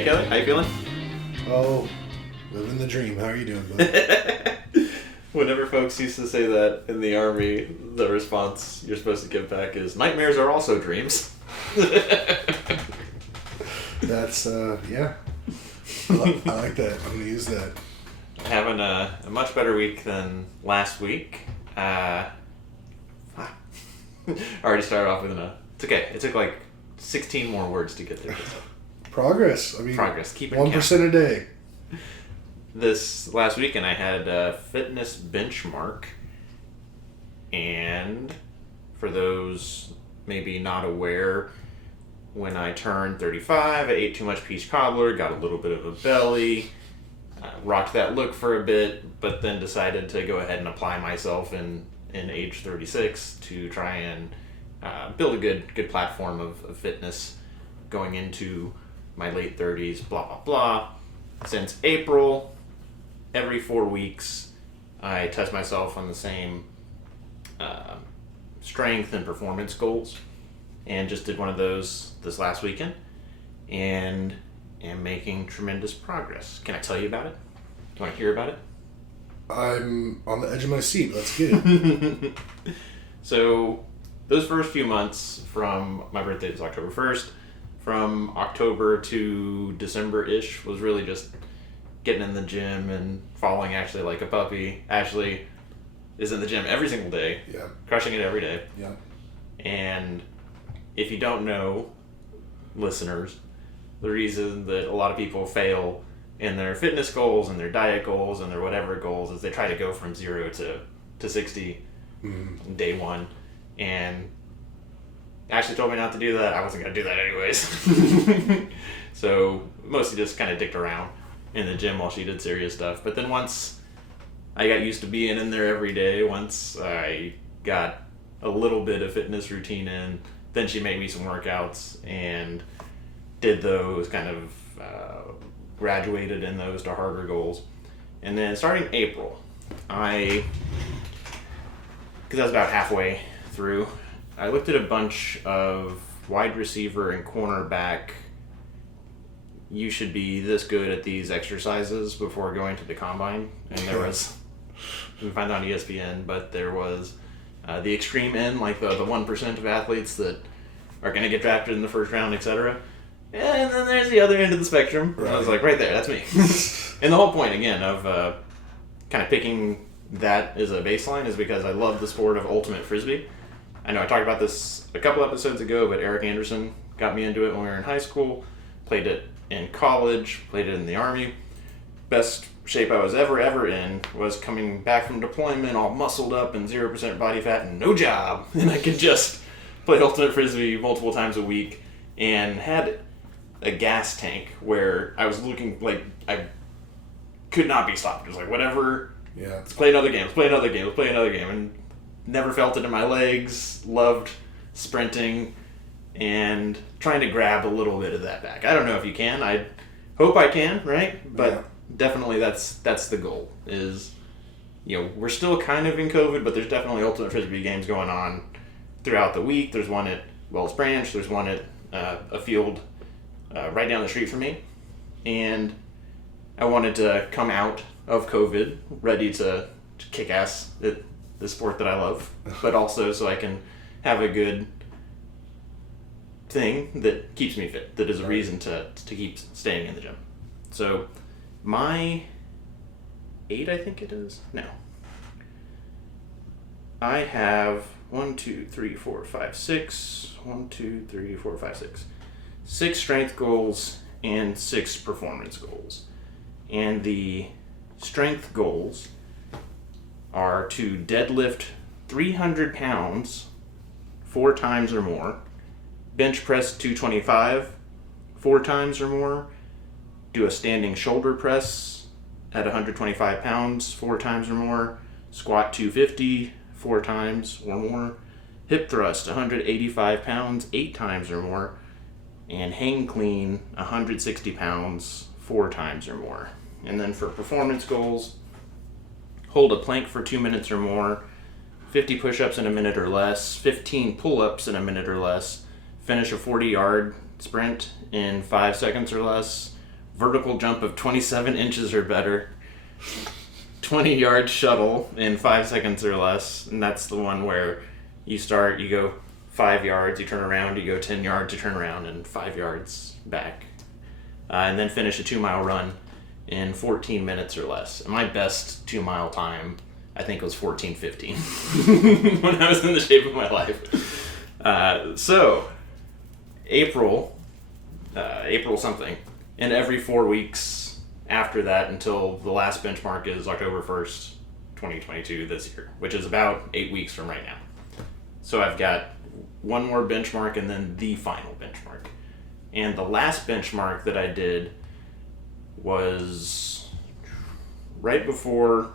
Hey Kelly, how you feeling? Oh, living the dream. How are you doing, bud? Whenever folks used to say that in the Army, the response you're supposed to give back is, nightmares are also dreams. That's, yeah. I like that. I'm going to use that. Having a much better week than last week. I already started off with it's okay. It took like 16 more words to get there. Progress. I mean, Progress. Keep it 1% a day. This last weekend I had a fitness benchmark, and for those maybe not aware, when I turned 35, I ate too much peach cobbler, got a little bit of a belly, rocked that look for a bit, but then decided to go ahead and apply myself in age 36 to try and build a good platform of fitness going into my late 30s, blah, blah, blah. Since April, every 4 weeks, I test myself on the same strength and performance goals, and just did one of those this last weekend, and am making tremendous progress. Can I tell you about it? Do you want to hear about it? I'm on the edge of my seat. Let's get it. So, those first few months from my birthday is October 1st, from October to December-ish was really just getting in the gym and falling actually like a puppy. Ashley is in the gym every single day, Yeah. crushing it every day. Yeah. And if you don't know, listeners, the reason that a lot of people fail in their fitness goals and their diet goals and their whatever goals is they try to go from 0 to 60 day one. And Ashley told me not to do that. I wasn't going to do that anyways. So mostly just kind of dicked around in the gym while she did serious stuff. But then once I got used to being in there every day, once I got a little bit of fitness routine in, then she made me some workouts and did those, kind of graduated in those to harder goals. And then starting April, because I was about halfway through, I looked at a bunch of wide receiver and cornerback, you should be this good at these exercises before going to the combine. And there was, you can find it on ESPN, but there was the extreme end, like the 1% of athletes that are going to get drafted in the first round, etc. And then there's the other end of the spectrum. Right. I was like, right there, that's me. And the whole point, again, of kind of picking that as a baseline is because I love the sport of ultimate frisbee. I know I talked about this a couple episodes ago, but Eric Anderson got me into it when we were in high school, played it in college, played it in the Army. Best shape I was ever in was coming back from deployment all muscled up and 0% body fat and no job. And I could just play ultimate frisbee multiple times a week and had a gas tank where I was looking like I could not be stopped. It was like, whatever, let's play another game, and never felt it in my legs, loved sprinting and trying to grab a little bit of that back. I don't know if you can. I hope I can, right? But definitely that's the goal is, we're still kind of in COVID, but there's definitely ultimate frisbee games going on throughout the week. There's one at Wells Branch. There's one at a field right down the street from me. And I wanted to come out of COVID ready to kick ass at the sport that I love, but also so I can have a good thing that keeps me fit, that is a reason to keep staying in the gym. So my 8, I think it is. No. I have 6 strength goals and 6 performance goals. And the strength goals are to deadlift 300 pounds 4 times or more, bench press 225 4 times or more, do a standing shoulder press at 125 pounds 4 times or more, squat 250 4 times or more, hip thrust 185 pounds 8 times or more, and hang clean 160 pounds 4 times or more. And then for performance goals, hold a plank for 2 minutes or more, 50 push-ups in a minute or less, 15 pull-ups in a minute or less, finish a 40-yard sprint in 5 seconds or less, vertical jump of 27 inches or better, 20-yard shuttle in 5 seconds or less, and that's the one where you start, you go 5 yards, you turn around, you go 10 yards, you turn around, and 5 yards back. And then finish a 2-mile run in 14 minutes or less. And my best 2-mile time, I think, was 14:15 when I was in the shape of my life. So, April something, and every 4 weeks after that until the last benchmark is October 1st, 2022 this year, which is about 8 weeks from right now. So I've got one more benchmark and then the final benchmark. And the last benchmark that I did was right before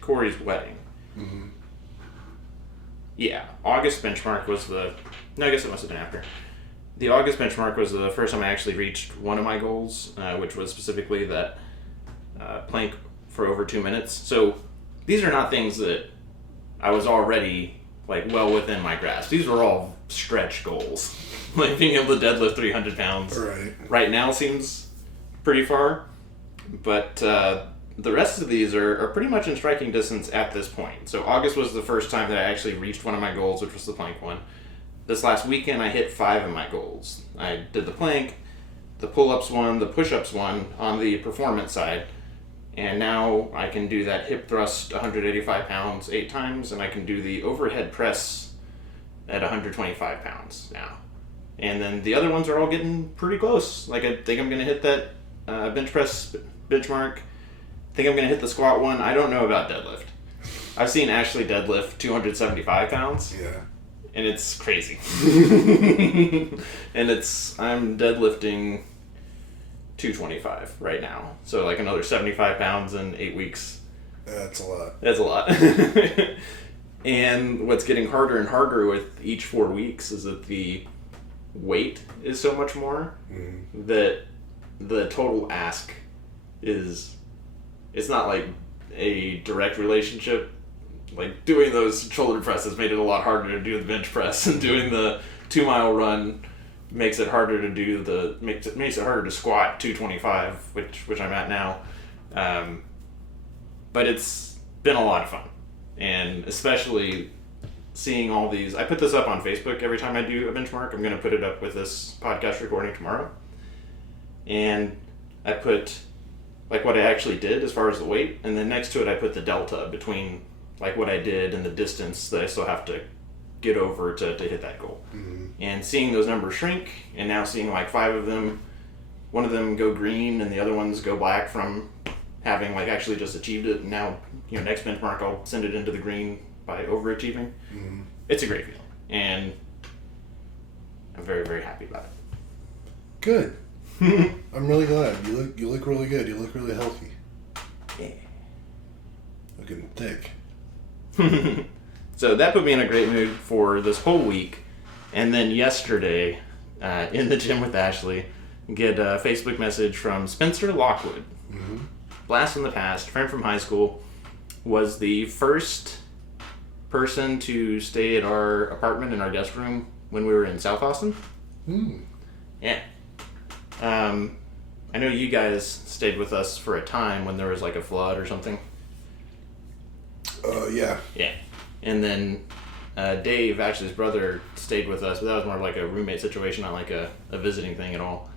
Corey's wedding. Mm-hmm. Yeah, August benchmark was no, I guess it must have been after. The August benchmark was the first time I actually reached one of my goals, which was specifically that plank for over 2 minutes. So these are not things that I was already like well within my grasp. These were all stretch goals. Like being able to deadlift 300 pounds right now seems pretty far, but the rest of these are pretty much in striking distance at this point. So August was the first time that I actually reached one of my goals, which was the plank one. This last weekend I hit 5 of my goals. I did the plank, the pull-ups one, the push-ups one on the performance side, and now I can do that hip thrust 185 pounds 8 times, and I can do the overhead press at 125 pounds now. And then the other ones are all getting pretty close. Like I think I'm going to hit that bench press benchmark. I think I'm going to hit the squat one. I don't know about deadlift. I've seen Ashley deadlift 275 pounds. Yeah. And it's crazy. And I'm deadlifting 225 right now. So like another 75 pounds in 8 weeks. That's a lot. That's a lot. And what's getting harder and harder with each 4 weeks is that the weight is so much more that the total ask is, it's not like a direct relationship. Like doing those shoulder presses made it a lot harder to do the bench press, and doing the 2-mile run makes it harder to do makes it harder to squat 225, which I'm at now. But it's been a lot of fun, and especially seeing all these. I put this up on Facebook every time I do a benchmark. I'm going to put it up with this podcast recording tomorrow, and I put like what I actually did as far as the weight, and then next to it I put the delta between like what I did and the distance that I still have to get over to hit that goal. Mm-hmm. And seeing those numbers shrink, and now seeing like 5 of them, one of them go green and the other ones go black from having like actually just achieved it, and now next benchmark I'll send it into the green by overachieving. Mm-hmm. It's a great feeling, and I'm very, very happy about it. Good. I'm really glad. You look really good. You look really healthy. Yeah. Looking thick. So that put me in a great mood for this whole week. And then yesterday, in the gym with Ashley, get a Facebook message from Spencer Lockwood. Mm-hmm. Blast from the past, friend from high school, was the first person to stay at our apartment in our guest room when we were in South Austin. Yeah. I know you guys stayed with us for a time when there was like a flood or something. Yeah. Yeah. And then Dave, Ashley's brother, stayed with us, but that was more like a roommate situation, not like a visiting thing at all.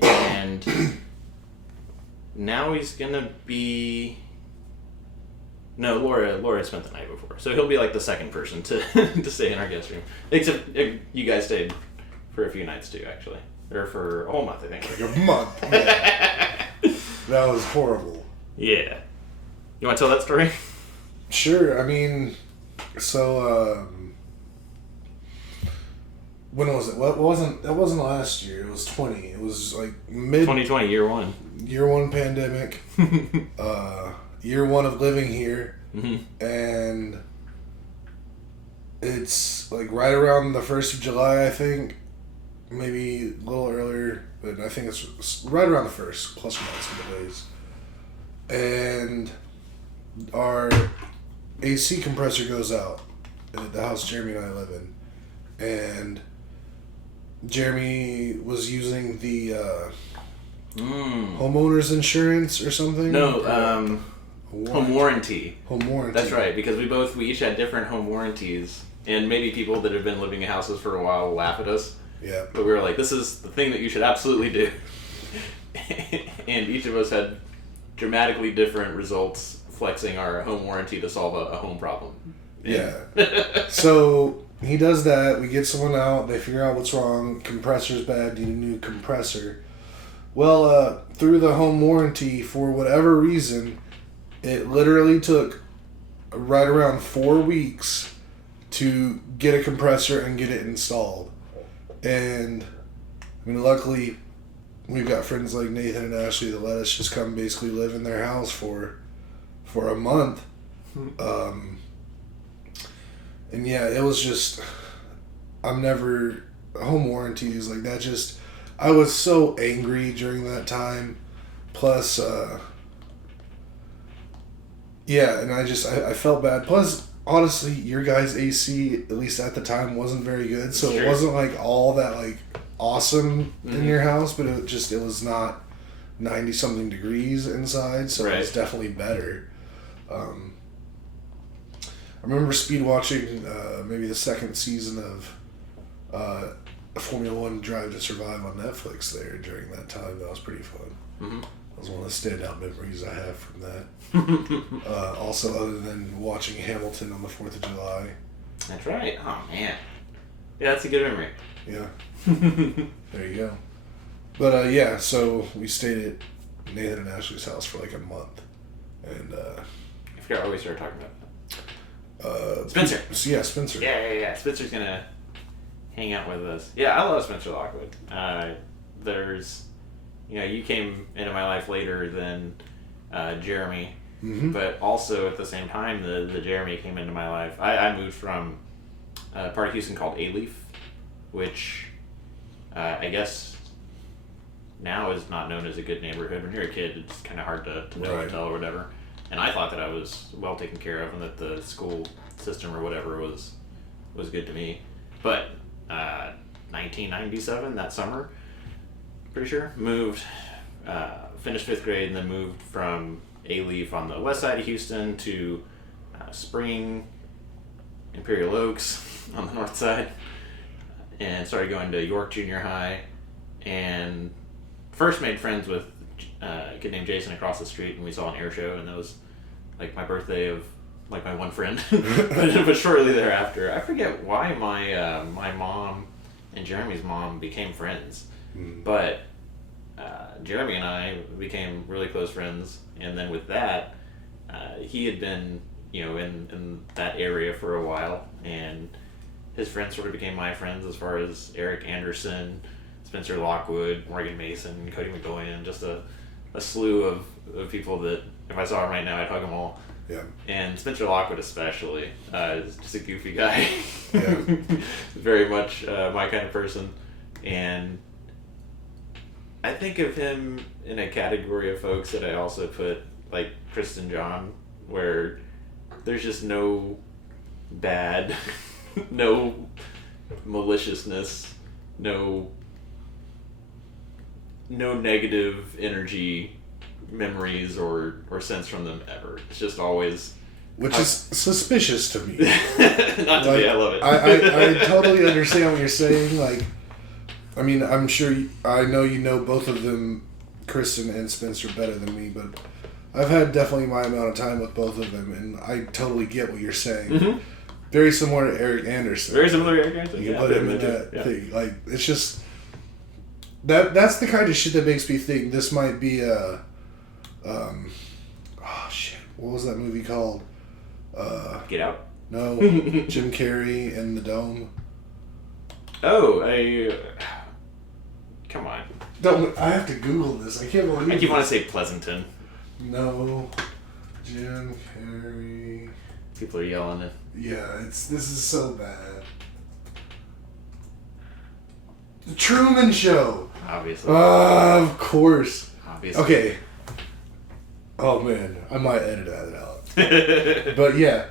And now he's gonna be... No, Laura spent the night before. So he'll be like the second person to to stay in our guest room. Except you guys stayed for a few nights too, actually. Or for a whole month, I think. Like a month. Yeah. That was horrible. Yeah. You want to tell that story? Sure. I mean, so when was it? It wasn't last year. It was 20. It was like mid 2020, year one. Year one pandemic. Year one of living here. Mm-hmm. And it's like right around the 1st of July, I think. Maybe a little earlier, but I think it's right around the 1st, plus or minus a couple days. And our AC compressor goes out at the house Jeremy and I live in. And Jeremy was using the Homeowners insurance or something? No, home warranty. Home warranty. That's right, because we each had different home warranties, and maybe people that have been living in houses for a while will laugh at us. Yeah. But we were like, this is the thing that you should absolutely do. And each of us had dramatically different results flexing our home warranty to solve a home problem. Yeah. So he does that. We get someone out. They figure out what's wrong. Compressor's bad. Need a new compressor. Well, through the home warranty, for whatever reason, it literally took right around 4 weeks to get a compressor and get it installed. And, I mean, luckily, we've got friends like Nathan and Ashley that let us just come basically live in their house for a month. And yeah, it was just, home warranties like that just, I was so angry during that time. Plus, yeah, and I felt bad. Plus, honestly, your guys' AC, at least at the time, wasn't very good. So Sure. It wasn't like all that like awesome in your house, but it was not 90 something degrees inside. So it was definitely better. I remember speed watching maybe the second season of Formula One Drive to Survive on Netflix there during that time. That was pretty fun. Mm-hmm. That was one of the standout memories I have from that. Also, other than watching Hamilton on the 4th of July. That's right. Oh, man. Yeah, that's a good memory. Yeah. There you go. But yeah, so we stayed at Nathan and Ashley's house for like a month. And I forgot what we started talking about. Spencer. Yeah, Spencer. Yeah. Spencer's gonna hang out with us. Yeah, I love Spencer Lockwood. You came into my life later than Jeremy, but also at the same time, the Jeremy came into my life. I moved from a part of Houston called Alief, which I guess now is not known as a good neighborhood. When you're a kid, it's kind of hard to know or tell or whatever. And I thought that I was well taken care of and that the school system or whatever was good to me. But 1997, that summer, pretty sure, moved, finished 5th grade and then moved from Alief on the west side of Houston to Spring, Imperial Oaks on the north side, and started going to York Junior High, and first made friends with a kid named Jason across the street, and we saw an air show, and that was like my birthday of like my one friend. but shortly thereafter, I forget why my mom and Jeremy's mom became friends, but Jeremy and I became really close friends, and then with that, he had been in that area for a while, and his friends sort of became my friends as far as Eric Anderson, Spencer Lockwood, Morgan Mason, Cody McGowan, just a slew of people that if I saw him right now, I'd hug them all. Yeah. And Spencer Lockwood especially is just a goofy guy. Yeah. Very much my kind of person. And I think of him in a category of folks that I also put like Kristen John, where there's just no bad, no maliciousness, no negative energy memories or sense from them ever. It's just always, which is suspicious to me. Not to me, I love it. I totally understand what you're saying. Like, I mean, I'm sure I know you know both of them, Kristen and Spencer, better than me, but I've had definitely my amount of time with both of them, and I totally get what you're saying. Mm-hmm. Very similar to Eric Anderson. Very similar to Eric Anderson. You put him in that thing. Like, it's just that's the kind of shit that makes me think this might be a oh shit, what was that movie called? Get Out? No. Jim Carrey in the Dome. Oh, come on. Don't, I have to Google this. I can't believe I keep wanting to say Pleasanton. No. Jim Carrey. People are yelling it. Yeah, this is so bad. The Truman Show. Obviously. Of course. Obviously. Okay. Oh man, I might edit that out. But yeah,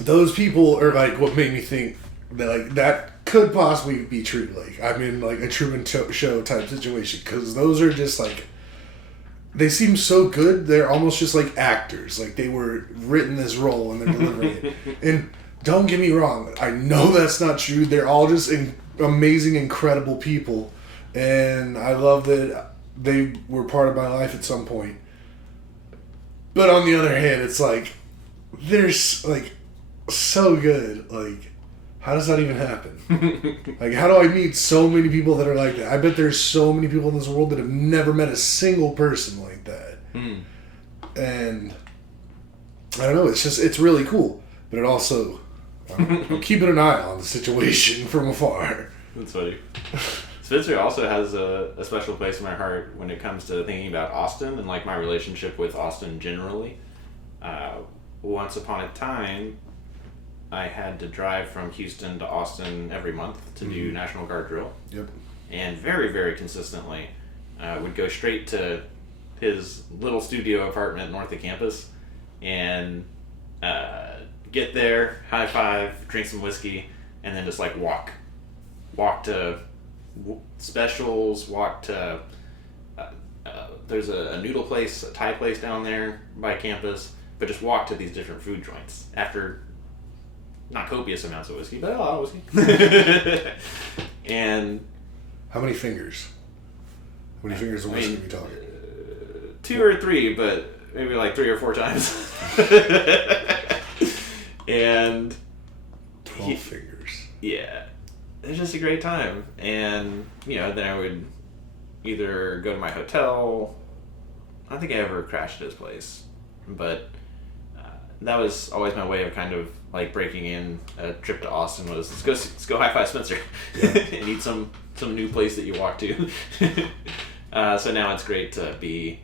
those people are like what made me think that like that could possibly be true. Like, I'm in like a Truman Show type situation because those are just like, they seem so good. They're almost just like actors. Like they were written this role and they're delivering it. And don't get me wrong, I know that's not true. They're all just amazing, incredible people, and I love that they were part of my life at some point. But on the other hand, it's like they're like so good. Like, how does that even happen? Like, how do I meet so many people that are like that? I bet there's so many people in this world that have never met a single person like that. And I don't know. It's really cool, but it also. I'm keeping an eye on the situation from afar. That's funny. Spencer also has a special place in my heart when it comes to thinking about Austin and like my relationship with Austin generally. Once upon a time, I had to drive from Houston to Austin every month to do National Guard drill. Yep. And very, very consistently would go straight to his little studio apartment north of campus and get there, high five, drink some whiskey, and then just like walk to specials, walk to there's a noodle place, a Thai place down there by campus, but just walk to these different food joints after not copious amounts of whiskey, but a lot of whiskey. And how many fingers? How many fingers of whiskey are we talking? 2 or 3, but maybe like 3 or 4 times. And 12 fingers. Yeah. It was just a great time. And, then I would either go to my hotel. I don't think I ever crashed at his place. But that was always my way of kind of like breaking in a trip to Austin was let's go high five Spencer. Yeah. And eat some new place that you walk to. So now it's great to be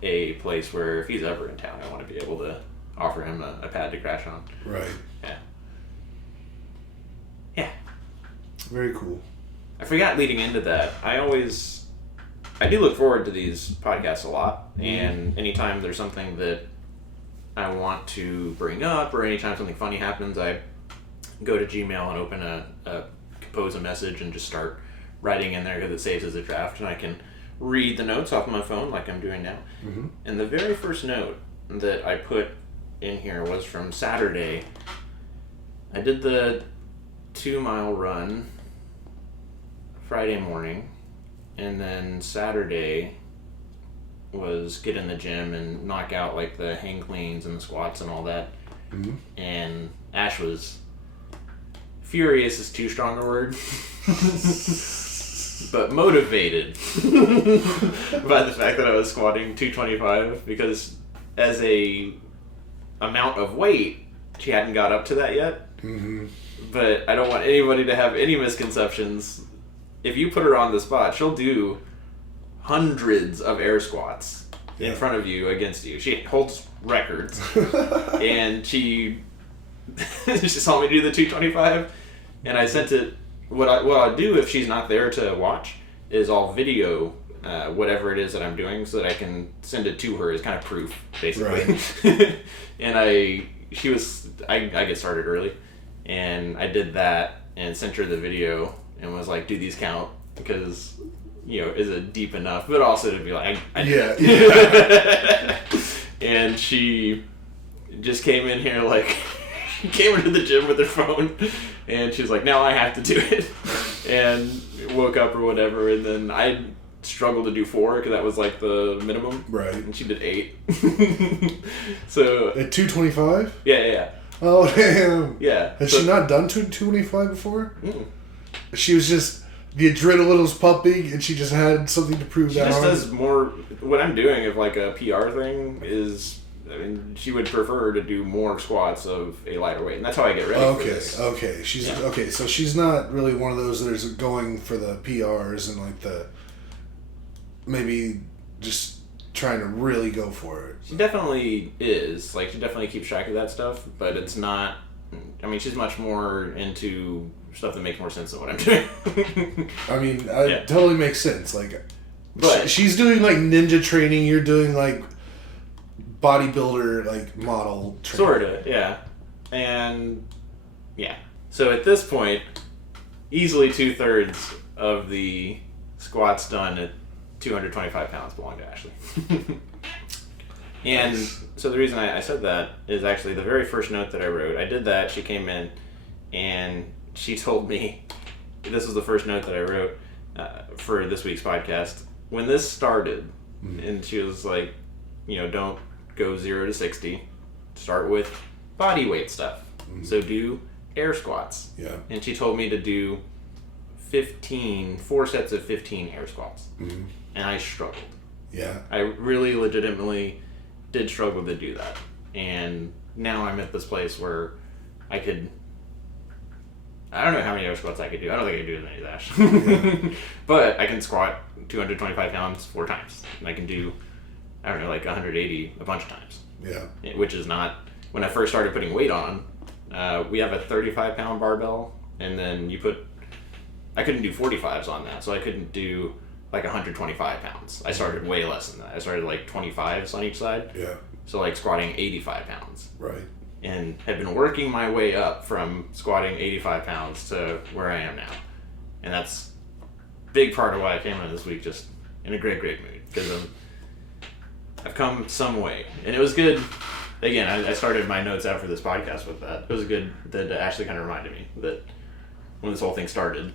a place where if he's ever in town, I want to be able to offer him a pad to crash on. Right. Yeah. Yeah. Very cool. I forgot leading into that. I do look forward to these podcasts a lot, and anytime there's something that I want to bring up, or anytime something funny happens, I go to Gmail and open compose a message and just start writing in there because it saves as a draft, and I can read the notes off my phone like I'm doing now. Mm-hmm. And the very first note that I put in here was from Saturday. I did the 2-mile run Friday morning, and then Saturday was get in the gym and knock out like the hang cleans and the squats and all that. Mm-hmm. And Ash was furious is too strong a word, but motivated by the fact that I was squatting 225 because as a amount of weight, she hadn't got up to that yet. Mm-hmm. But I don't want anybody to have any misconceptions. If you put her on the spot, she'll do hundreds of air squats in front of you, against you. She holds records. And she saw me do the 225, and I sent it. What I'll do if she's not there to watch is I'll video whatever it is that I'm doing so that I can send it to her as kind of proof, basically. Right. And I get started early, and I did that and sent her the video and was like, do these count? Because, is it deep enough? But also to be like, yeah. And she just came in here like, came into the gym with her phone, and she was like, now I have to do it. And woke up or whatever, and then I struggled to do 4 because that was like the minimum. Right. And she did 8. So at 225? Yeah. Oh damn. Yeah. Has she not done 225 before? Mm. She was just the adrenaline was pumping, and she just had something to prove. She just does more. What I'm doing of like a PR thing is, she would prefer to do more squats of a lighter weight, and that's how I get ready. Okay, for this. Okay. Okay. So she's not really one of those that is going for the PRs and like the maybe just trying to really go for it. She definitely is. Like, she definitely keeps track of that stuff, but it's not. She's much more into stuff that makes more sense than what I'm doing. It totally makes sense. Like, but she's doing like ninja training. You're doing like bodybuilder like model training. Sorta, yeah. And yeah. So at this point, easily 2/3 of the squats done at 225 pounds belong to Ashley. And so the reason I said that is actually the very first note that I wrote. I did that. She came in and she told me, this was the first note that I wrote for this week's podcast. When this started, and she was like, don't go 0 to 60. Start with body weight stuff. So do air squats. Yeah. And she told me to do 4 sets of 15 air squats. And I struggled. Yeah. I really legitimately did struggle to do that. And now I'm at this place where I don't know how many air squats I could do. I don't think I could do as many as Ash. But I can squat 225 pounds 4 times. And I can do, like 180 a bunch of times. Yeah. Which is not, when I first started putting weight on, we have a 35 pound barbell, and then I couldn't do 45s on that, so I couldn't do like 125 pounds. I started way less than that. I started like 25s on each side. Yeah. So like squatting 85 pounds. Right. And have been working my way up from squatting 85 pounds to where I am now. And that's a big part of why I came on this week, just in a great mood, because I've come some way. And it was good. Again, I started my notes after this podcast with that. It was good that Ashley kind of reminded me that when this whole thing started,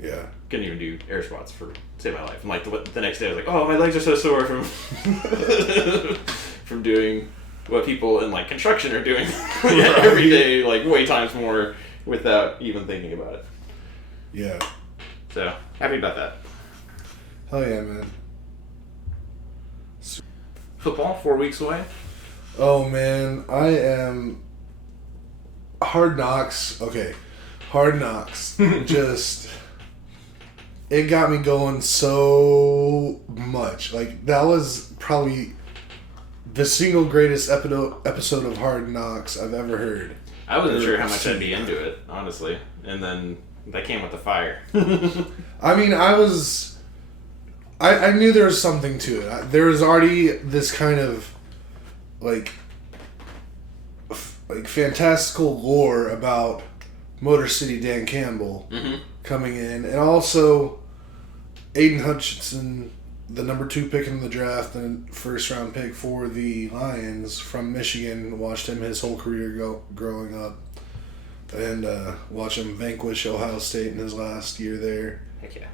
yeah, couldn't even do air squats for save my life. And like the next day, I was like, oh, my legs are so sore from from doing what people in like construction are doing every day, like way times more without even thinking about it. Yeah. So happy about that. Hell yeah, man. Football 4 weeks away. Oh man, I am Hard Knocks. Okay, Hard Knocks. Just it got me going so much. Like that was probably the single greatest episode of Hard Knocks I've ever heard. I wasn't sure how much I'd be into it, honestly, and then that came with the fire. I mean, I knew there was something to it. There was already this kind of like fantastical lore about Motor City Dan Campbell coming in, and also Aiden Hutchinson, the number 2 pick in the draft and first round pick for the Lions from Michigan. Watched him his whole career growing up, and watch him vanquish Ohio State in his last year there. Heck yeah.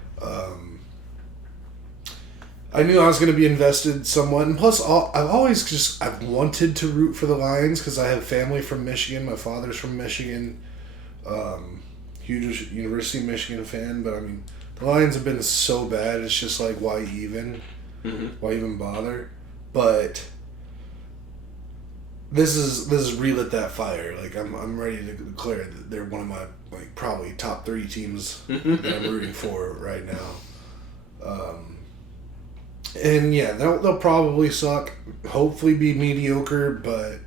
I knew I was going to be invested somewhat, and plus, I've wanted to root for the Lions because I have family from Michigan. My father's from Michigan, huge University of Michigan fan. But I mean, the Lions have been so bad. It's just like, why even? Why even bother? But this is relit that fire. Like I'm ready to declare that they're one of my probably top 3 teams that I'm rooting for right now. And yeah, they'll probably suck. Hopefully be mediocre, but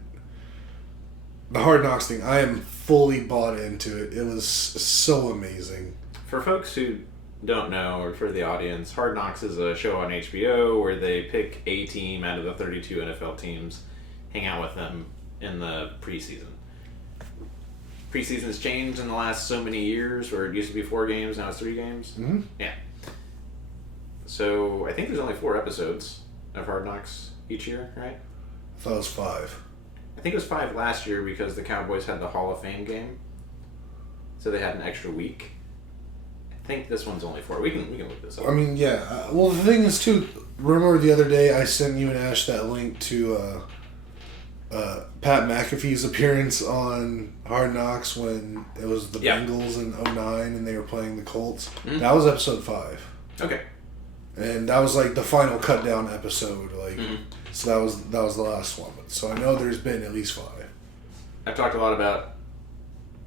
the Hard Knocks thing, I am fully bought into it. It was so amazing. For folks who don't know, or for the audience, Hard Knocks is a show on HBO where they pick a team out of the 32 NFL teams, hang out with them in the preseason. Preseason's changed in the last so many years, where it used to be 4 games, now it's 3 games. Mm-hmm. Yeah. So I think there's only 4 episodes of Hard Knocks each year, right? I thought it was 5. I think it was 5 last year because the Cowboys had the Hall of Fame game, so they had an extra week. I think this one's only 4. We can look this up. I mean, yeah. Well, the thing is too. Remember the other day I sent you and Ash that link to Pat McAfee's appearance on Hard Knocks when it was the Bengals in 2009 and they were playing the Colts. Mm-hmm. That was episode 5. Okay. And that was like the final cut down episode, so that was the last one. So I know there's been at least 5. I've talked a lot about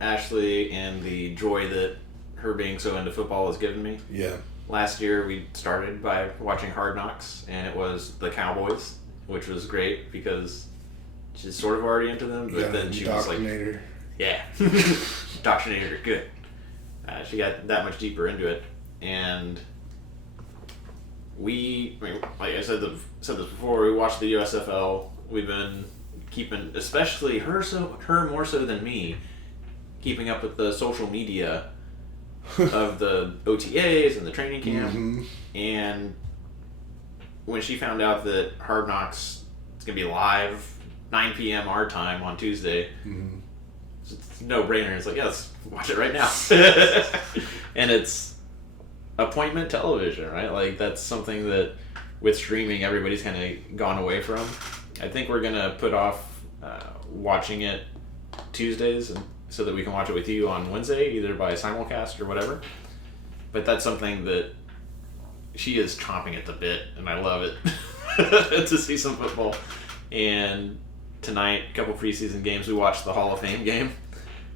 Ashley and the joy that her being so into football has given me. Yeah. Last year we started by watching Hard Knocks, and it was the Cowboys, which was great because she's sort of already into them, but then she was like, yeah, indoctrinated her good. She got that much deeper into it, and like I said this before, we watched the USFL. We've been keeping, especially her more so than me, keeping up with the social media of the OTAs and the training camp. Mm-hmm. And when she found out that Hard Knocks is going to be live 9 p.m. our time on Tuesday, Mm-hmm. it's no brainer. It's like, yeah, let's watch it right now. And it's appointment television, right? Like, that's something that with streaming everybody's kind of gone away from. I think we're going to put off watching it Tuesdays so that we can watch it with you on Wednesday, either by simulcast or whatever. But that's something that she is chomping at the bit, and I love it to see some football. And tonight, a couple preseason games, we watched the Hall of Fame game,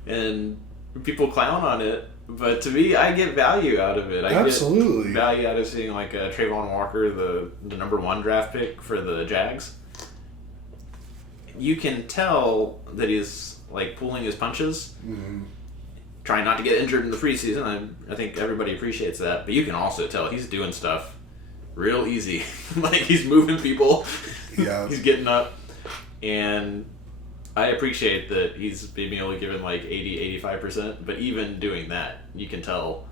and people clown on it, but to me, I get value out of it. I Absolutely. get value out of seeing like Trayvon Walker, the number 1 draft pick for the Jags. You can tell that he's like pulling his punches, Mm-hmm. trying not to get injured in the preseason. I think everybody appreciates that, but you can also tell he's doing stuff real easy. Like, he's moving people. Yeah. He's getting up, and I appreciate that he's maybe only given like 80-85%, but even doing that, you can tell.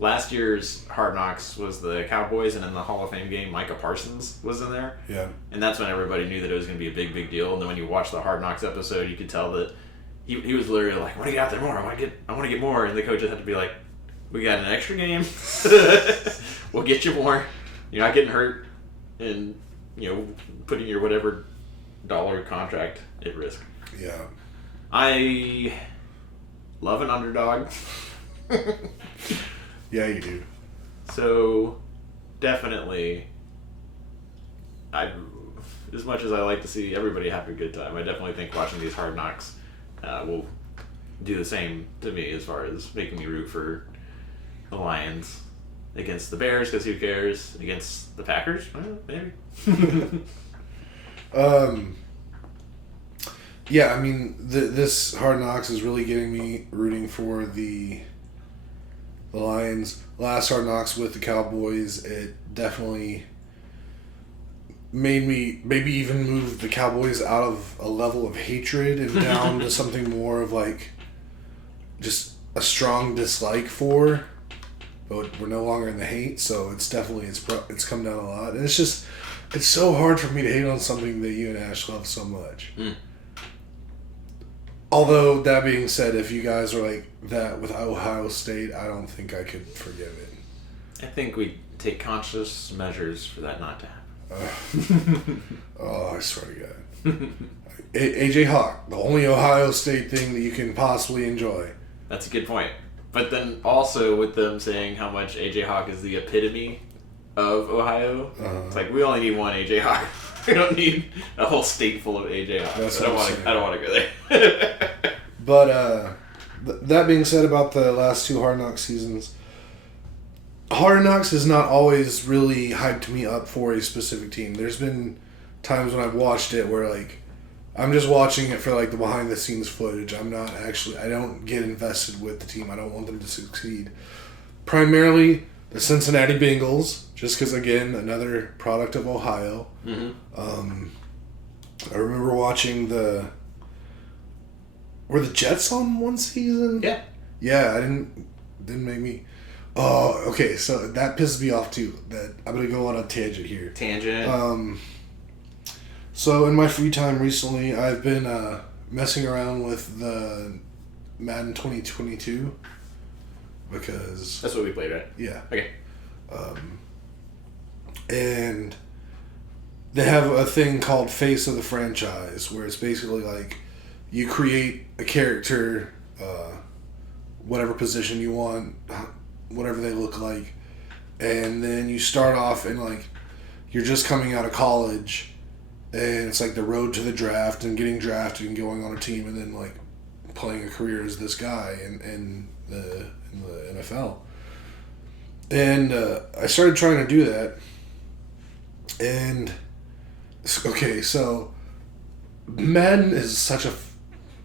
Last year's Hard Knocks was the Cowboys, and in the Hall of Fame game, Micah Parsons was in there. Yeah. And that's when everybody knew that it was going to be a big, big deal. And then when you watch the Hard Knocks episode, you could tell that he was literally like, I want to get out there more. I want to get more. And the coaches had to be like, we got an extra game. We'll get you more. You're not getting hurt and, putting your whatever dollar contract at risk. Yeah. I love an underdog. Yeah, you do. So, definitely, as much as I like to see everybody have a good time, I definitely think watching these Hard Knocks will do the same to me as far as making me root for the Lions against the Bears, because who cares? Against the Packers? Maybe. Yeah, I mean, this Hard Knocks is really getting me rooting for the Lions. Last Hard Knocks with the Cowboys, it definitely made me maybe even move the Cowboys out of a level of hatred and down to something more of like just a strong dislike for. But we're no longer in the hate, so it's definitely it's come down a lot, and it's so hard for me to hate on something that you and Ash love so much. Mm. Although, that being said, if you guys are like that with Ohio State, I don't think I could forgive it. I think we take conscious measures for that not to happen. Oh, I swear to God. AJ Hawk, the only Ohio State thing that you can possibly enjoy. That's a good point. But then also with them saying how much AJ Hawk is the epitome of Ohio, it's like, we only need one AJ Hawk. We don't need a whole state full of AJ Hawks. I don't want to go there. But that being said about the last 2 Hard Knocks seasons, Hard Knocks has not always really hyped me up for a specific team. There's been times when I've watched it where like I'm just watching it for like the behind the scenes footage. I don't get invested with the team. I don't want them to succeed. Primarily the Cincinnati Bengals, just because, again, another product of Ohio. Mm-hmm. I remember watching were the Jets on one season? Yeah. Yeah, didn't make me. Oh, okay, so that pisses me off too. That I'm gonna go on a tangent here. So in my free time recently, I've been messing around with the Madden 2022 because That's what we played, right? yeah. Okay. And they have a thing called Face of the Franchise, where it's basically like you create a character, whatever position you want, whatever they look like, and then you start off and like you're just coming out of college, and it's like the road to the draft and getting drafted and going on a team, and then like playing a career as this guy in the NFL. And I started trying to do that. And, okay, so Madden is such a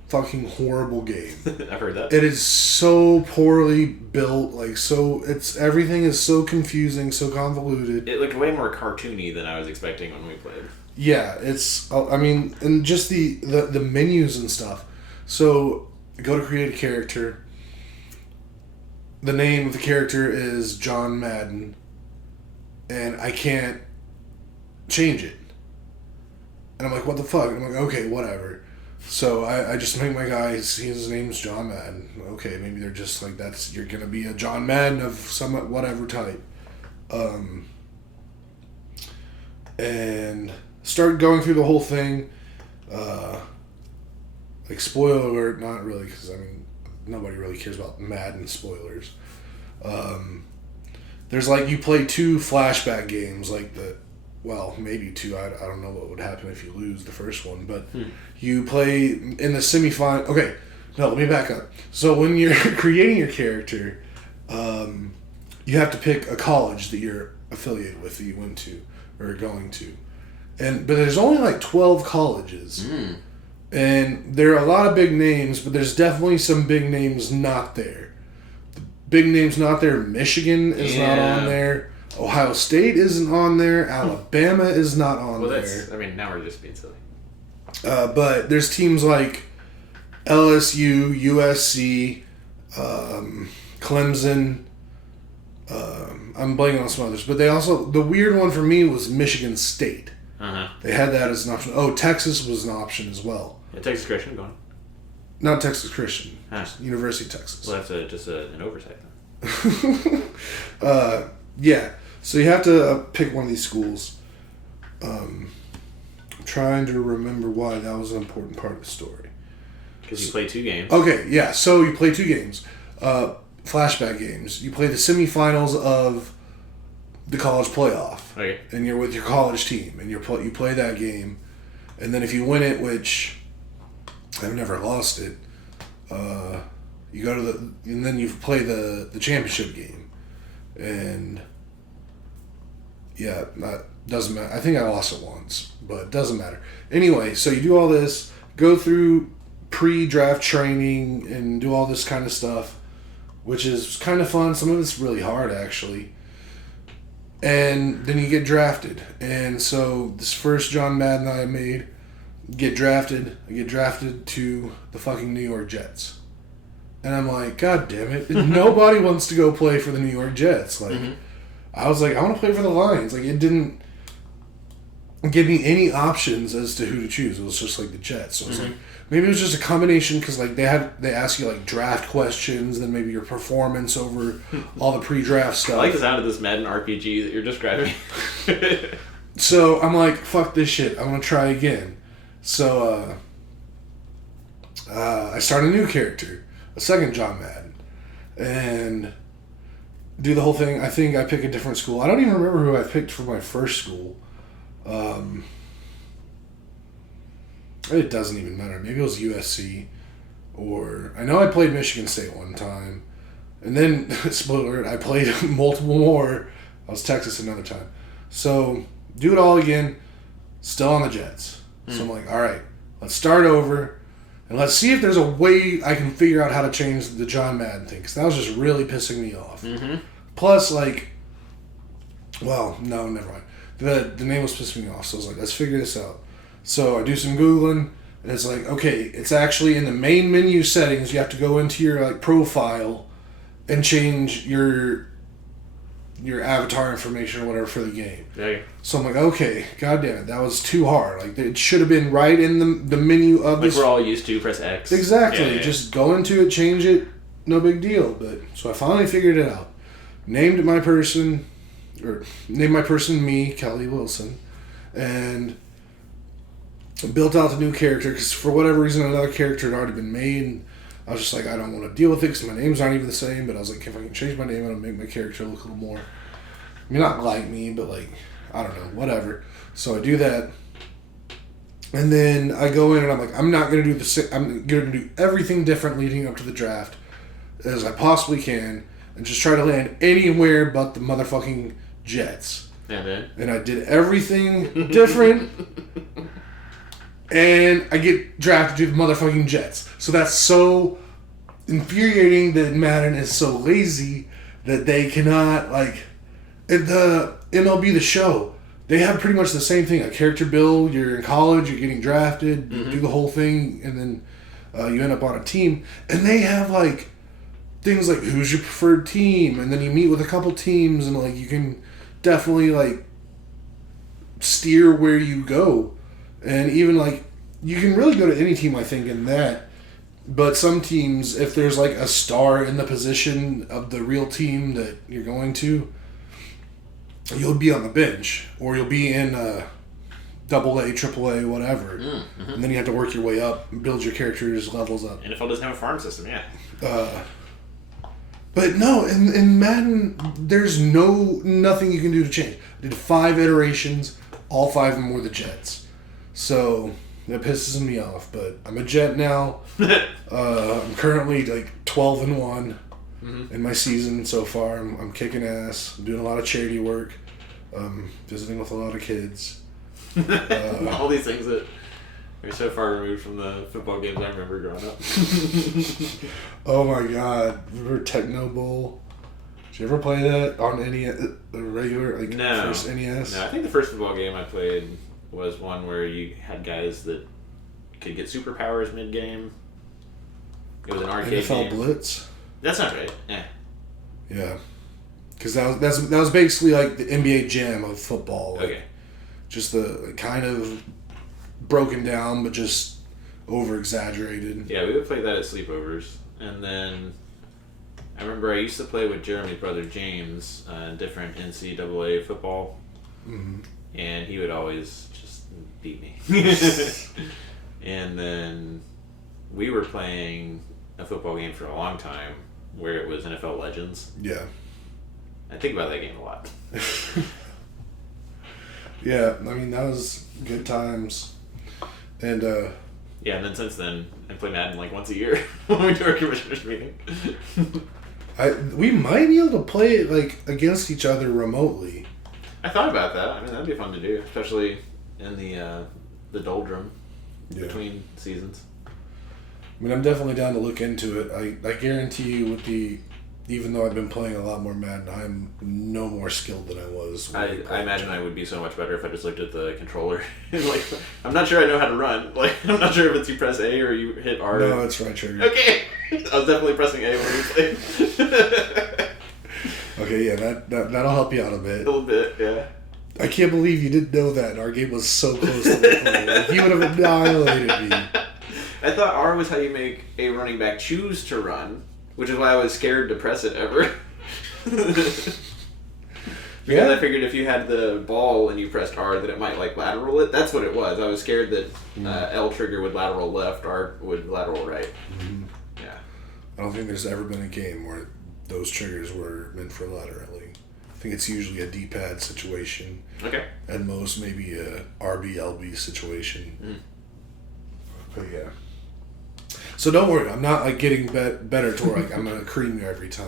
fucking horrible game. I've heard that. It is so poorly built, everything is so confusing, so convoluted. It looked way more cartoony than I was expecting when we played. Yeah, and just the menus and stuff. So, go to create a character. the name of the character is John Madden, and I can't change it. And I'm like, what the fuck? And I'm like, okay, whatever. So I just make my guy, his name's John Madden. Okay, maybe they're just like, you're gonna be a John Madden of some whatever type. And start going through the whole thing. Like, spoiler alert, not really, because I mean, nobody really cares about Madden spoilers. There's like, you play 2 flashback games, like maybe 2. I don't know what would happen if you lose the first one, but you play in the semifinal. Okay, no, let me back up. So when you're creating your character, you have to pick a college that you're affiliated with, that you went to or are going to, but there's only like 12 colleges, and there are a lot of big names, but there's definitely some big names not there. The big names not there. Michigan is not on there. Ohio State isn't on there. Alabama is not on there. I mean, now we're just being silly. But there's teams like LSU, USC, Clemson. I'm blanking on some others. But the weird one for me was Michigan State. Uh-huh. They had that as an option. Oh, Texas was an option as well. Yeah, Texas Christian, go on. Not Texas Christian. Huh. University of Texas. Well, that's just an oversight then. Yeah. So you have to pick one of these schools. I'm trying to remember why that was an important part of the story. Because you play 2 games. Okay, yeah. So you play 2 games. Flashback games. You play the semifinals of the college playoff. Okay. And you're with your college team. And you play that game. And then if you win it, which I've never lost it, you go to and then you play the championship game. And yeah, that doesn't matter. I think I lost it once, but it doesn't matter. Anyway, so you do all this, go through pre-draft training, and do all this kind of stuff, which is kind of fun. Some of it's really hard, actually. And then you get drafted. And so this first John Madden that I made, I get drafted to the fucking New York Jets. And I'm like, God damn it. Nobody wants to go play for the New York Jets. Like, I was like, I want to play for the Lions. Like, it didn't give me any options as to who to choose. It was just like the Jets. So I was like, maybe it was just a combination because like they ask you like draft questions, then maybe your performance over all the pre-draft stuff. I like the sound of this Madden RPG that you're describing. So I'm like, fuck this shit. I'm gonna try again. So I start a new character, a second John Madden, and do the whole thing. I think I pick a different school. I don't even remember who I picked for my first school. It doesn't even matter. Maybe it was USC, or I know I played Michigan State one time, and then spoiler alert, I played multiple more. I was Texas another time. So do it all again. Still on the Jets. So I'm like, all right, let's start over, and let's see if there's a way I can figure out how to change the John Madden thing, because that was just really pissing me off. Plus, like, well, no, never mind. The name was pissing me off, so I was like, let's figure this out. So I do some Googling, and it's like, okay, it's actually in the main menu settings. You have to go into your like profile and change your avatar information or whatever for the game. Yeah. So I'm like, okay, god damn it, that was too hard. Like, it should have been right in the menu of like this. we're all used to, press X. Exactly. Yeah. Just go into it, change it, no big deal. But so I finally figured it out. Named my person me, Kelly Wilson, and built out the new character because for whatever reason another character had already been made. And I was just like, I don't want to deal with it because my names aren't even the same. But I was like, if I can change my name, it'll make my character look a little more, I mean, not like me, but like, I don't know, whatever. So I do that, and then I go in and I'm like, I'm not gonna do I'm gonna do everything different leading up to the draft as I possibly can, and just try to land anywhere but the motherfucking Jets. And I did everything different. And I get drafted to the motherfucking Jets. So that's so infuriating that Madden is so lazy that they cannot, like, the MLB The Show, they have pretty much the same thing. A character build, you're in college, you're getting drafted, you do the whole thing, and then you end up on a team. And they have, like, things like who's your preferred team, and then you meet with a couple teams, and like you can definitely like steer where you go, and even like you can really go to any team, I think, in that. But some teams, if there's like a star in the position of the real team that you're going to, you'll be on the bench, or you'll be in double A, triple A, whatever, and then you have to work your way up and build your characters' levels up. NFL doesn't have a farm system, yeah. But no, in Madden, there's nothing you can do to change. I did 5 iterations, all 5 of them were the Jets. So that pisses me off, but I'm a Jet now. I'm currently like 12-1 in my season so far. I'm kicking ass. I'm doing a lot of charity work. Visiting with a lot of kids. All these things that are so far removed from the football games I remember growing up. Oh my god. Remember Techno Bowl? Did you ever play that on any regular, like, first NES? No, I think the first football game I played was one where you had guys that could get superpowers mid-game. It was an arcade NFL game. Blitz? That's not right. Yeah. Because that was basically like the NBA Jam of football. Like, Okay. just the kind of broken down, but just over-exaggerated. Yeah, we would play that at sleepovers. And then I remember I used to play with Jeremy's brother James, different NCAA football. Mm-hmm. And he would always just beat me. And then we were playing a football game for a long time where it was NFL Legends. Yeah. I think about that game a lot. Yeah, I mean, that was good times. And, Yeah, and then since then, I play Madden like once a year when we do our commissioners meeting. we might be able to play it, like, against each other remotely. I thought about that. I mean, that'd be fun to do, especially in the doldrum between seasons. I mean, I'm definitely down to look into it. I guarantee you even though I've been playing a lot more Madden, I'm no more skilled than I was. I imagine I would be so much better if I just looked at the controller. Like, I'm not sure I know how to run. Like, I'm not sure if it's you press A or you hit R. No, it's right trigger. Okay! I was definitely pressing A when we played. Okay, yeah, that'll help you out a bit. A little bit, yeah. I can't believe you didn't know that. Our game was so close to the like, you would have annihilated me. I thought R was how you make a running back choose to run, which is why I was scared to press it ever. Because I figured if you had the ball and you pressed R that it might like lateral it. That's what it was. I was scared that L trigger would lateral left, R would lateral right. Mm-hmm. Yeah. I don't think there's ever been a game where those triggers were meant for laterally. I think it's usually a D-pad situation. Okay. At most, maybe a RB-LB situation. Mm. But yeah. So don't worry, I'm not like getting better to where like I'm gonna cream you every time.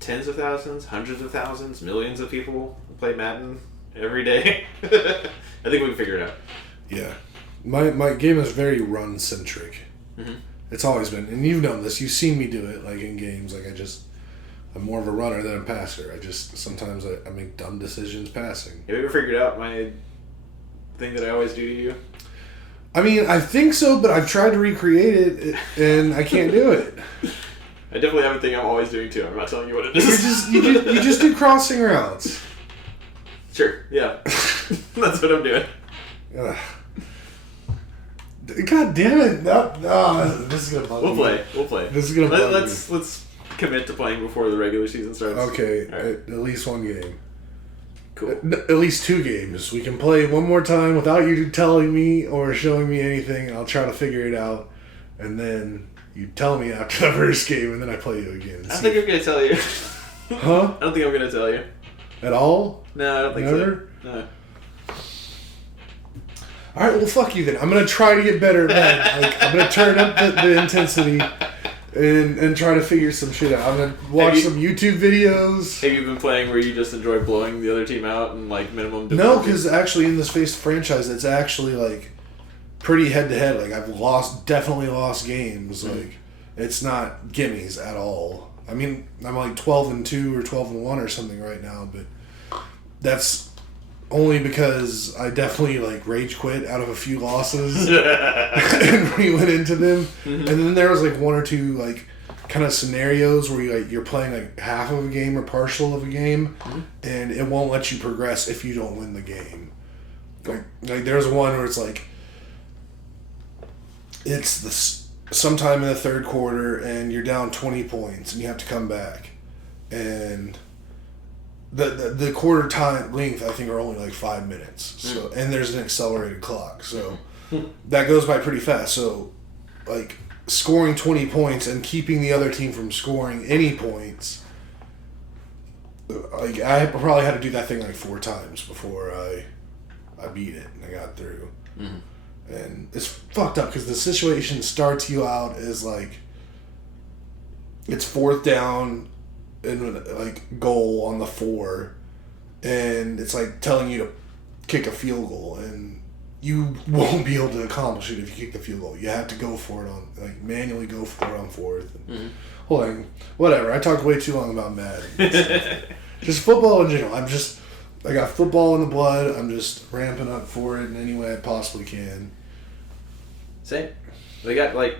Tens of thousands, hundreds of thousands, millions of people play Madden every day. I think we can figure it out. Yeah. My game is very run-centric. Mm-hmm. It's always been, and you've known this, you've seen me do it, like in games, like I'm more of a runner than a passer. Sometimes I make dumb decisions passing. Have you ever figured out my thing that I always do to you? I mean, I think so, but I've tried to recreate it, and I can't do it. I definitely have a thing I'm always doing too. I'm not telling you what it is. You just do crossing routes. Sure, yeah. That's what I'm doing. Ugh. God damn it! No, this is gonna bug me. We'll play. This is gonna bug me. Let's commit to playing before the regular season starts. Okay, right. at least one game. Cool. At least 2 games. We can play one more time without you telling me or showing me anything. I'll try to figure it out, and then you tell me after the first game, and then I play you again. I don't think I'm gonna tell you. Huh? I don't think I'm gonna tell you. At all? No, I don't think Never? so. No. All right, well, fuck you then. I'm gonna try to get better at Madden. Like, I'm gonna turn up the intensity and try to figure some shit out. I'm gonna watch some YouTube videos. Have you been playing where you just enjoy blowing the other team out and like minimum? No, because actually in this franchise, it's actually like pretty head to head. Like I've definitely lost games. Mm-hmm. Like it's not gimmies at all. I mean, I'm like 12-2 or 12-1 or something right now, but that's only because I definitely like rage quit out of a few losses and we went into them. Mm-hmm. And then there was like 1 or 2 like kind of scenarios where you're playing like half of a game or partial of a game, and it won't let you progress if you don't win the game. Like there's one where it's like it's sometime in the third quarter and you're down 20 points and you have to come back, and the quarter time length I think are only like 5 minutes. So and there's an accelerated clock, so that goes by pretty fast. So like scoring 20 points and keeping the other team from scoring any points, like I probably had to do that thing like 4 times before I beat it and I got through. And it's fucked up because the situation starts you out as like it's 4th down and like goal on the 4, and it's like telling you to kick a field goal, and you won't be able to accomplish it if you kick the field goal. You have to go for it on like manually go for it on 4th. And hold on, whatever. I talked way too long about Madden. Just football in general. I got football in the blood. I'm just ramping up for it in any way I possibly can. Same. We got like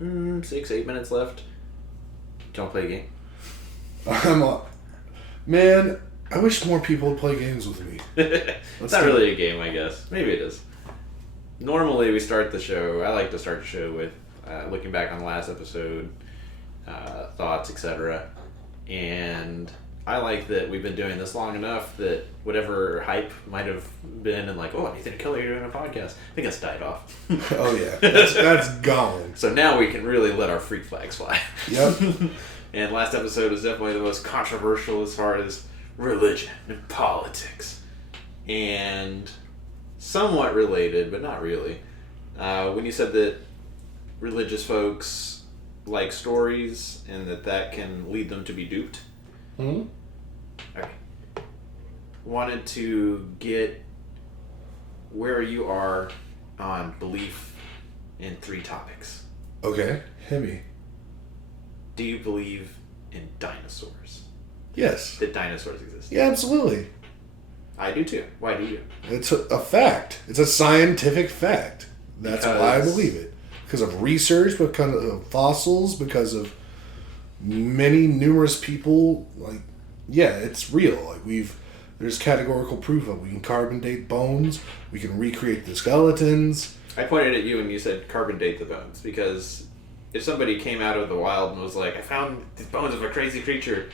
6-8 minutes left. Don't play a game. Man, I wish more people would play games with me. It's not really a game, I guess. Maybe it is. Normally we start the show, I like to start the show with looking back on the last episode, thoughts, etc. And I like that we've been doing this long enough that whatever hype might have been and like, oh, Nathan and Kelly are doing a podcast, I think that's died off. Oh yeah, that's gone. So now we can really let our freak flags fly. Yep. And last episode was definitely the most controversial as far as religion and politics. And somewhat related, but not really. When you said that religious folks like stories and that can lead them to be duped. Mm-hmm. Okay. Wanted to get where you are on belief in 3 topics. Okay, hit me. Do you believe in dinosaurs? Yes. That dinosaurs exist? Yeah, absolutely. I do too. Why do you? It's a fact. It's a scientific fact. That's why I believe it. Because of research, because of fossils, because of numerous people. Like, yeah, it's real. Like there's categorical proof of it. We can carbon date bones. We can recreate the skeletons. I pointed at you and you said carbon date the bones because if somebody came out of the wild and was like, I found the bones of a crazy creature,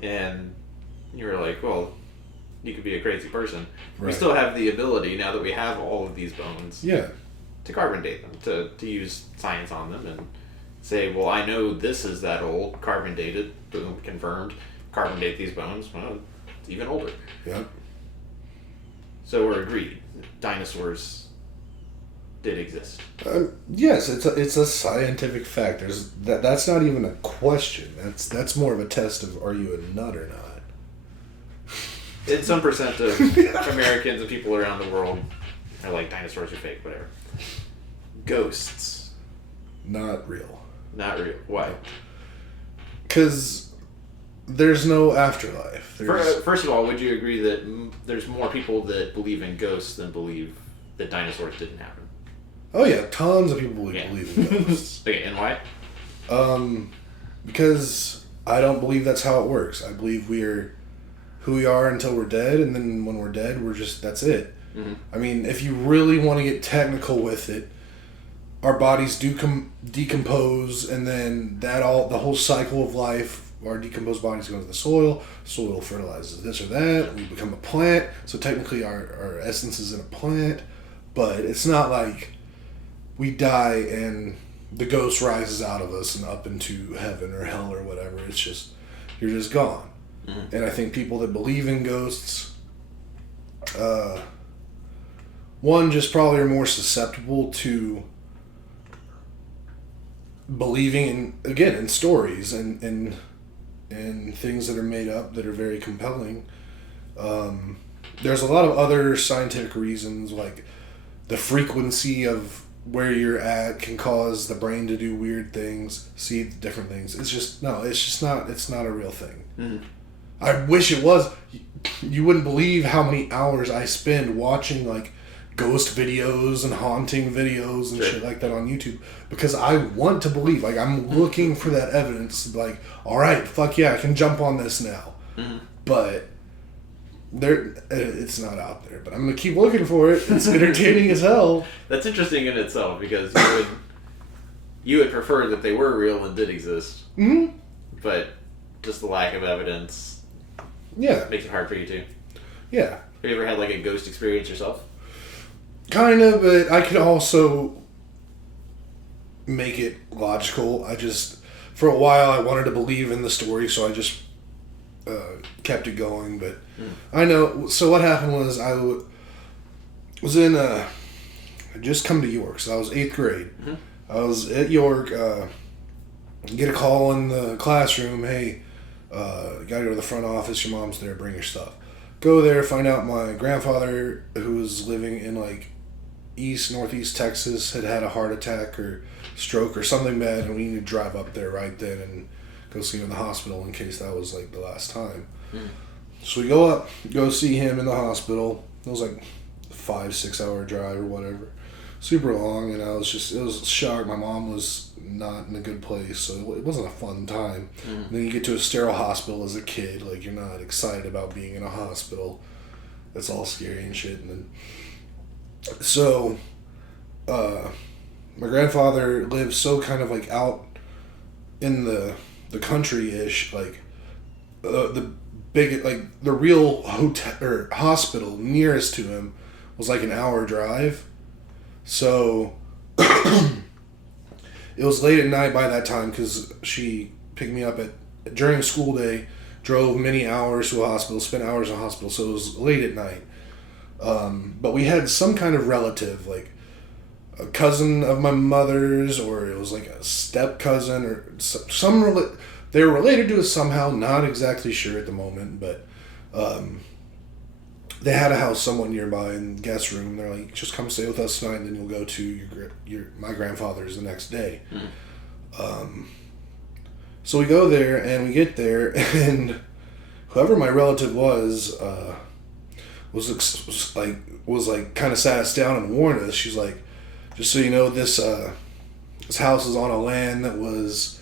and you were like, well, you could be a crazy person. Right. We still have the ability, now that we have all of these bones, to carbon date them, to use science on them and say, well, I know this is that old, carbon dated, boom, confirmed, carbon date these bones, well, it's even older. Yep. So we're agreed. Dinosaurs did exist. Yes, it's a scientific fact. That's not even a question. That's more of a test of are you a nut or not. And some percent of Americans and people around the world are like dinosaurs are fake, whatever. Ghosts. Not real. Not real. Why? Because there's no afterlife. First of all, would you agree that there's more people that believe in ghosts than believe that dinosaurs didn't happen? Oh yeah, tons of people believe in ghosts. Okay, and why? Because I don't believe that's how it works. I believe we're who we are until we're dead, and then when we're dead, that's it. Mm-hmm. I mean, if you really want to get technical with it, our bodies do decompose, and then the whole cycle of life, our decomposed bodies go into the soil fertilizes this or that, we become a plant, so technically our essence is in a plant, but it's not like we die and the ghost rises out of us and up into heaven or hell or whatever. It's just, you're just gone. Mm-hmm. And I think people that believe in ghosts, one, just probably are more susceptible to believing in stories and things that are made up that are very compelling. There's a lot of other scientific reasons, like the frequency of where you're at can cause the brain to do weird things, see different things. It's not a real thing. Mm-hmm. I wish it was. You wouldn't believe how many hours I spend watching like ghost videos and haunting videos and Sure. shit like that on YouTube because I want to believe. Like, I'm looking for that evidence. Like, all right, fuck yeah, I can jump on this now. Mm-hmm. But it's not out there. But I'm gonna keep looking for it. It's entertaining as hell. That's interesting in itself because you would prefer that they were real and did exist, Mm-hmm. but just the lack of evidence Yeah. makes it hard for you to. Yeah. Have you ever had like a ghost experience yourself? Kind of, but I could also make it logical. For a while, I wanted to believe in the story, so I just kept it going. But I know. So what happened was was in. I just come to York, so I was 8th grade. Mm-hmm. I was at York. Get a call in the classroom. Hey, gotta go to the front office. Your mom's there. Bring your stuff. Go there. Find out my grandfather, who was living in like northeast Texas, had a heart attack or stroke or something bad, and we needed to drive up there right then and go see him in the hospital in case that was like the last time. So we go see him in the hospital. It was like 5-6 hour drive or whatever, super long, and it was shocked. My mom was not in a good place, so it wasn't a fun time. And then you get to a sterile hospital as a kid, like you're not excited about being in a hospital. That's all scary and shit. And then so, my grandfather lived so kind of like out in the country-ish, like the big, like the real hotel or hospital nearest to him was like an hour drive. So it was late at night by that time because she picked me up during school day, drove many hours to a hospital, spent hours in a hospital, so it was late at night. But we had some kind of relative, like a cousin of my mother's, or it was like a step cousin, or they were related to us somehow. Not exactly sure at the moment, but they had a house somewhat nearby in the guest room. They're like, just come stay with us tonight, and then you'll go to my grandfather's the next day. So we go there, and we get there, and whoever my relative was kind of sat us down and warned us. She's like, just so you know, this house is on a land that was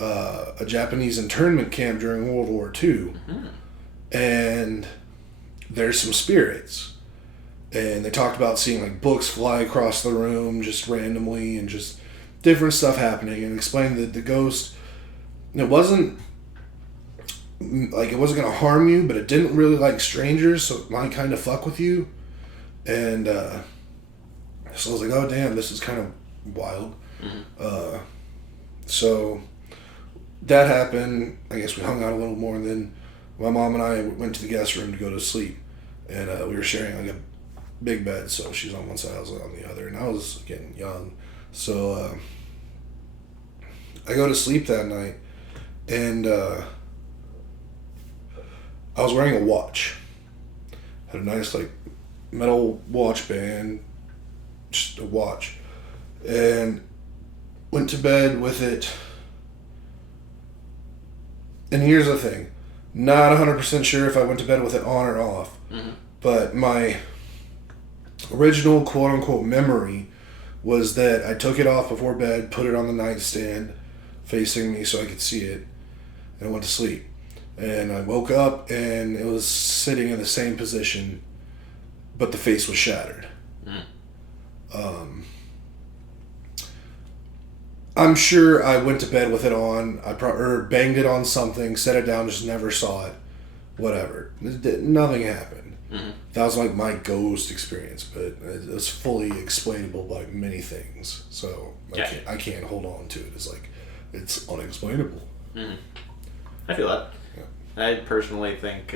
a Japanese internment camp during World War II, and there's some spirits. And they talked about seeing like books fly across the room just randomly and just different stuff happening, and explained that the ghost, it wasn't gonna harm you, but it didn't really like strangers, so it might kind of fuck with you. And so I was like, oh damn, this is kind of wild. So that happened. I guess we hung out a little more, and then my mom and I went to the guest room to go to sleep, and we were sharing like a big bed, so she's on one side, I was on the other, and I was getting young. So I go to sleep that night, and I was wearing a watch. Had a nice like metal watch band, just a watch, and went to bed with it. And here's the thing, not 100% sure if I went to bed with it on or off, but my original quote-unquote memory was that I took it off before bed, put it on the nightstand facing me so I could see it, and I went to sleep. And I woke up and it was sitting in the same position, but the face was shattered. I'm sure I went to bed with it on. Or banged it on something, set it down, just never saw it. Whatever. Nothing happened. That was like my ghost experience, but it was fully explainable by many things. So I can't hold on to it. It's unexplainable. I feel that. Yeah. I personally think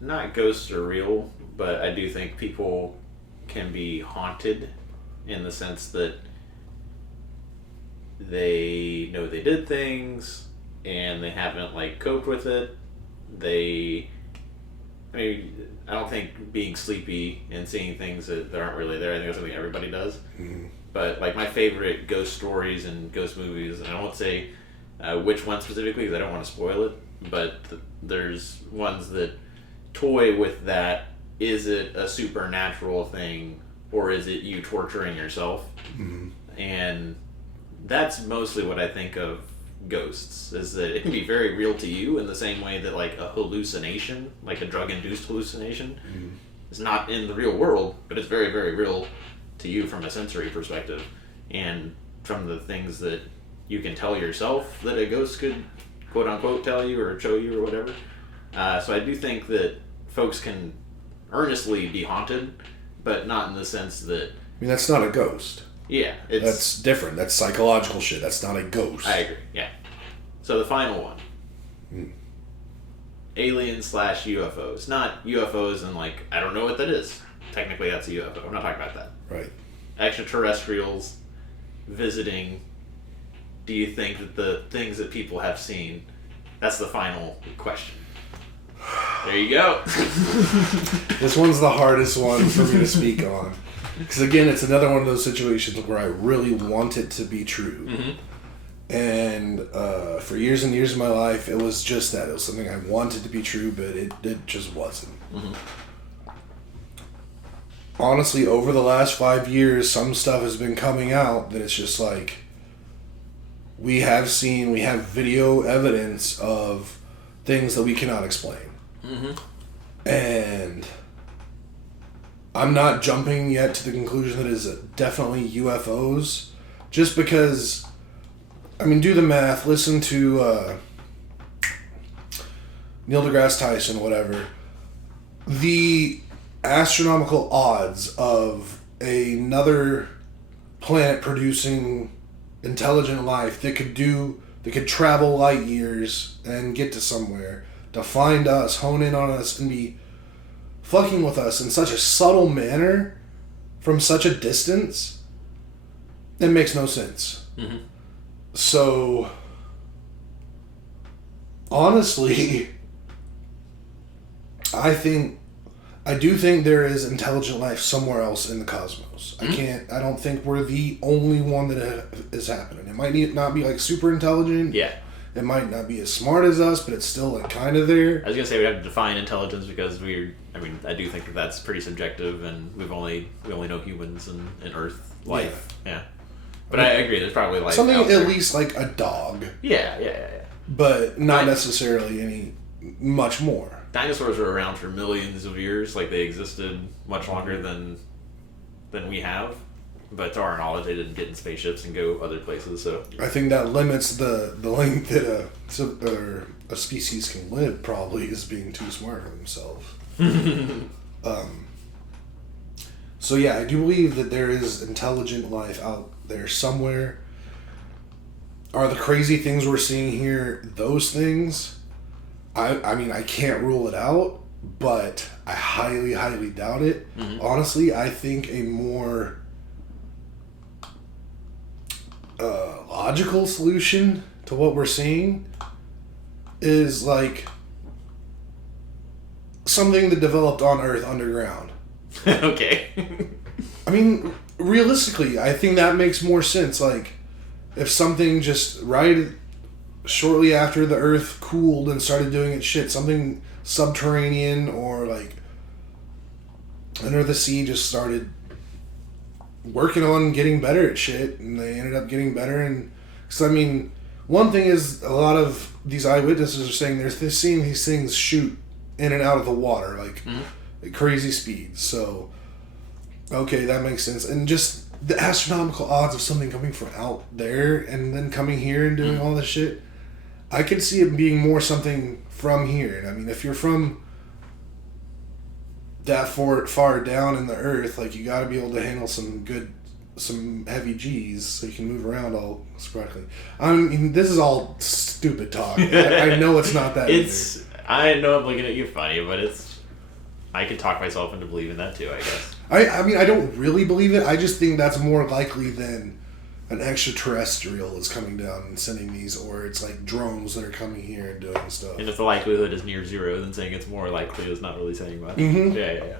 not ghosts are real, but I do think people can be haunted in the sense that they know they did things and they haven't like coped with it. I don't think being sleepy and seeing things that aren't really there, I think that's something everybody does. But like my favorite ghost stories and ghost movies, and I won't say which one specifically because I don't want to spoil it, but there's ones that toy with that is it a supernatural thing or is it you torturing yourself? Mm-hmm. And that's mostly what I think of ghosts, is that it can be very real to you in the same way that like a hallucination, like a drug-induced hallucination, is not in the real world, but it's very, very real to you from a sensory perspective. And from the things that you can tell yourself that a ghost could quote unquote tell you or show you or whatever. So I do think that folks can earnestly be haunted, but not in the sense that... I mean, that's not a ghost. Yeah, it's... That's different. That's psychological shit. That's not a ghost. I agree, yeah. So the final one. Aliens / UFOs. Not UFOs and like, I don't know what that is. Technically that's a UFO. I'm not talking about that. Right. Extraterrestrials visiting. Do you think that the things that people have seen, that's the final question. There you go. This one's the hardest one for me to speak on. Because again, it's another one of those situations where I really want it to be true. Mm-hmm. And for years and years of my life, it was just that. It was something I wanted to be true, but it just wasn't. Mm-hmm. Honestly, over the last 5 years, some stuff has been coming out that it's just like, we have video evidence of things that we cannot explain. Mm-hmm. And I'm not jumping yet to the conclusion that it is definitely UFOs, just because, I mean, do the math, listen to Neil deGrasse Tyson, whatever. The astronomical odds of another planet producing intelligent life that could travel light years and get to somewhere to find us, hone in on us, and be fucking with us in such a subtle manner from such a distance, it makes no sense. Mm-hmm. So, honestly, I do think there is intelligent life somewhere else in the cosmos. Mm-hmm. I don't think we're the only one that is happening. It might not be like super intelligent. Yeah. It might not be as smart as us, but it's still like kind of there. I was gonna say we have to define intelligence because I do think that that's pretty subjective, and we only know humans and Earth life. Yeah. But I agree. There's probably life something out there. at least like a dog. Yeah. But not necessarily any much more. Dinosaurs were around for millions of years. Like, they existed much longer than we have. But to our knowledge, they didn't get in spaceships and go other places. So I think that limits the length that a species can live. Probably is being too smart for themselves. So yeah, I do believe that there is intelligent life out there somewhere. Are the crazy things we're seeing here those things? I mean, I can't rule it out, but I highly, highly doubt it. Mm-hmm. Honestly, I think a more logical solution to what we're seeing is like something that developed on Earth underground. Okay. I mean, realistically, I think that makes more sense. Like, if something just shortly after the Earth cooled and started doing its shit, something subterranean or like under the sea just started working on getting better at shit, and they ended up getting better. And because I mean, one thing is a lot of these eyewitnesses are saying they're seeing these things shoot in and out of the water like at crazy speeds. So okay, that makes sense. And just the astronomical odds of something coming from out there and then coming here and doing all this shit, I could see it being more something from here. And I mean, if you're from that far down in the Earth, like, you got to be able to handle some heavy G's so you can move around all sporadically. I mean, this is all stupid talk. I know it's not that. I know I'm looking at you funny, but I could talk myself into believing that too, I guess. I mean, I don't really believe it. I just think that's more likely than an extraterrestrial is coming down and sending these, or it's like drones that are coming here and doing stuff. And if the likelihood is near zero, then saying it's more likely is not really saying much. Mm-hmm. Yeah.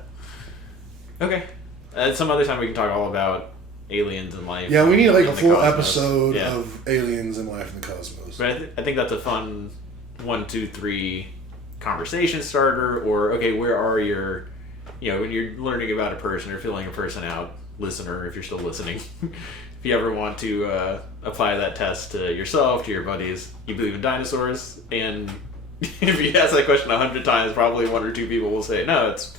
Okay. Some other time we can talk all about aliens and life. Yeah, we need like a full cosmos. episode of aliens and life in the cosmos. But I think that's a fun 1, 2, 3 conversation starter. Or, okay, where are your when you're learning about a person or filling a person out, listener, if you're still listening, if you ever want to apply that test to yourself, to your buddies, you believe in dinosaurs, and if you ask that question 100 times, probably 1 or 2 people will say, no, it's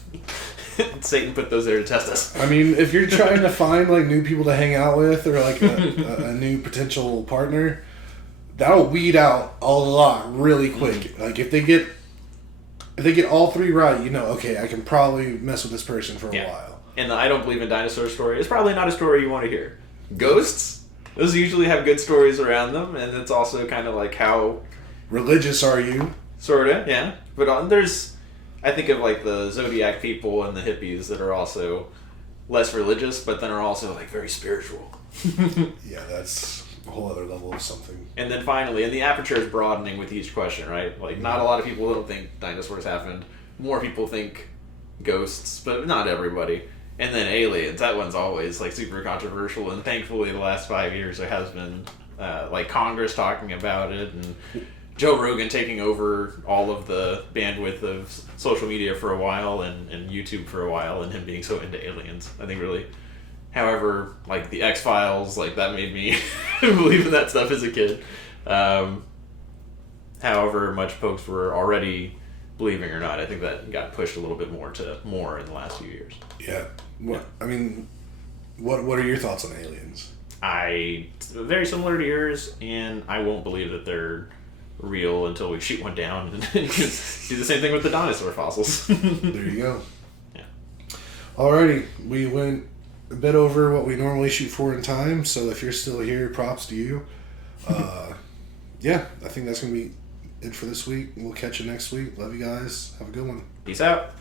Satan put those there to test us. I mean, if you're trying to find like new people to hang out with or like a new potential partner, that'll weed out a lot really quick. Like if they get all 3 right, okay, I can probably mess with this person for a while. And the I don't believe in dinosaurs story is probably not a story you want to hear. Ghosts, those usually have good stories around them, and it's also kind of like how religious are you? Sorta, yeah. But there's, I think of like the Zodiac people and the hippies that are also less religious, but then are also like very spiritual. Yeah, that's a whole other level of something. And then finally, and the aperture is broadening with each question, right? Like not a lot of people don't think dinosaurs happened. More people think ghosts, but not everybody. And then aliens, that one's always like super controversial, and thankfully the last 5 years there has been like Congress talking about it, and Joe Rogan taking over all of the bandwidth of social media for a while, and YouTube for a while, and him being so into aliens. I think really, however, like the X-Files, like that made me believe in that stuff as a kid. However much folks were already believing or not, I think that got pushed a little bit more in the last few years. Yeah. What are your thoughts on aliens? Very similar to yours, and I won't believe that they're real until we shoot one down and do the same thing with the dinosaur fossils. There you go. Yeah. Alrighty, we went a bit over what we normally shoot for in time, so if you're still here, props to you. Yeah, I think that's going to be it for this week. We'll catch you next week. Love you guys. Have a good one. Peace out.